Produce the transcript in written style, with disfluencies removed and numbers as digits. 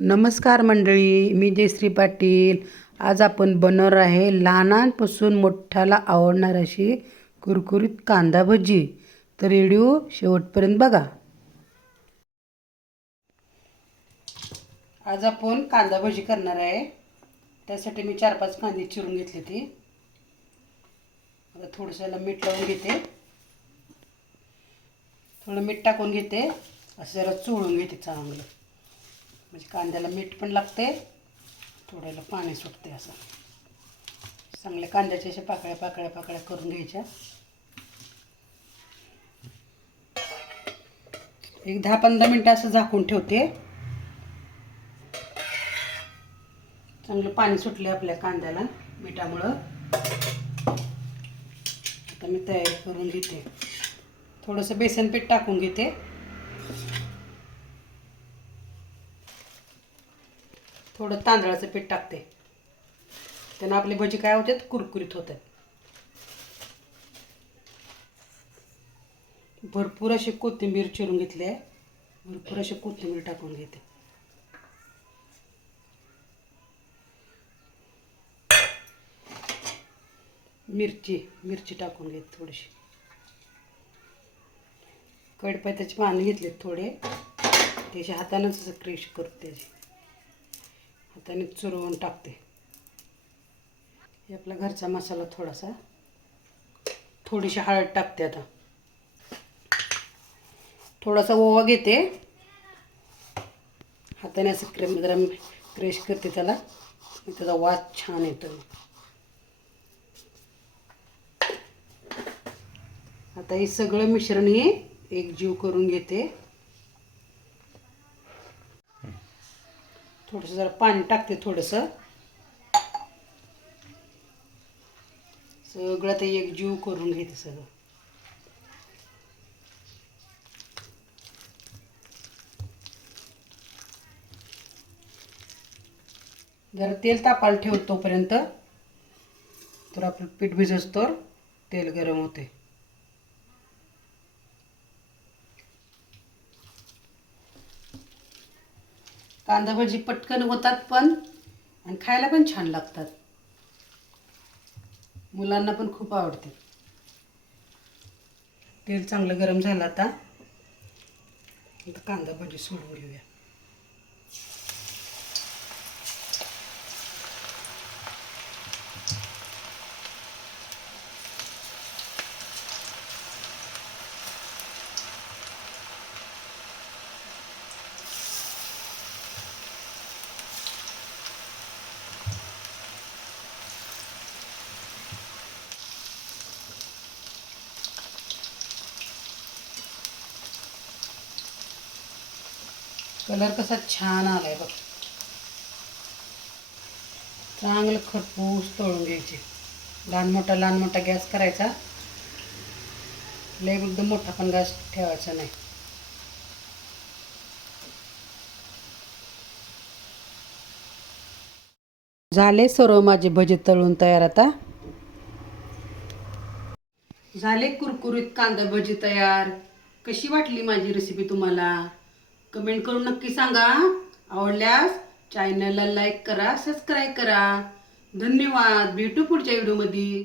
नमस्कार मंडळी, मी जयश्री पाटील. आज आपण बनवणार आहे लहानांपासून मोठ्याला आवडणार अशी कुरकुरीत कांदा भजी. तर व्हिडिओ शेवटपर्यंत बघा. आज आपण कांदा भजी करणार आहे. त्यासाठी मी 4-5 कांदे चिरून घेतले ते. आता थोडंसं मीठ लावून घेते. थोडं मीठ टाकून घेते. असं जरा चोळून घेते चांगलं. म्हणजे कांद्याला मीठ पण लागते, थोड्याला पाणी सुटते. असं चांगल्या कांद्याच्या अशा पाकळ्या करून घ्यायच्या. एक 10-15 मिनटं असं झाकून ठेवते. चांगलं पाणी सुटले आपल्या कांद्याला मिठामुळं. आता मी तयारी करून घेते. थोडंसं बेसन पीठ टाकून घेते. थोडं तांदळाचं पीठ टाकते. त्यानं आपली भजी काय होतात, कुरकुरीत होतात. भरपूर अशी कोथिंबीर चिरून घेतली आहे. भरपूर अशी कोथिंबीर टाकून घेते. मिरची टाकून घेते थोडीशी. कढीपत्त्याचे पानं घेतलेत थोडे. त्याच्या हातानंच असं क्रश करते. त्याची हाताने चुरवून टाकते. हे आपला घरचा मसाला थोडासा. थोडीशी हळद टाकते. आता थोडासा ओवा घेते. हाताने असं जरा क्रश करते त्याला. त्याचा वास छान येतो. आता हे सगळं मिश्रण हे एकजीव करून घेते. थोडंसं जरा पाणी टाकते. थोडंसं सगळं ते एकजीव करून घेते सगळं. जरा तेल तापायला ठेवतो तोपर्यंत. तर आपलं पीठ भिजस्तोवर तेल गरम होते. कांदा भजी पटकन होतात पण, आणि खायला पण छान लागतात. मुलांना पण खूप आवडते. तेल चांगलं गरम झालं. आता कांदा भजी सोडून घेऊया. कलर कसा छान आलाय बघ. चांगलं खरपूस तळून घ्यायचे. लहान मोठा गॅस करायचा. लय एकदम मोठा पण गॅस ठेवायचा नाही. झाले सर्व माझे भजी तळून तयार. आता झाले कुरकुरीत कांदा भजी तयार. कशी वाटली माझी रेसिपी तुम्हाला? कमेंट करून नक्की सांगा. आवडल्यास चॅनलला लाईक करा, सबस्क्राईब करा. धन्यवाद. भेटू पुढच्या व्हिडिओमध्ये.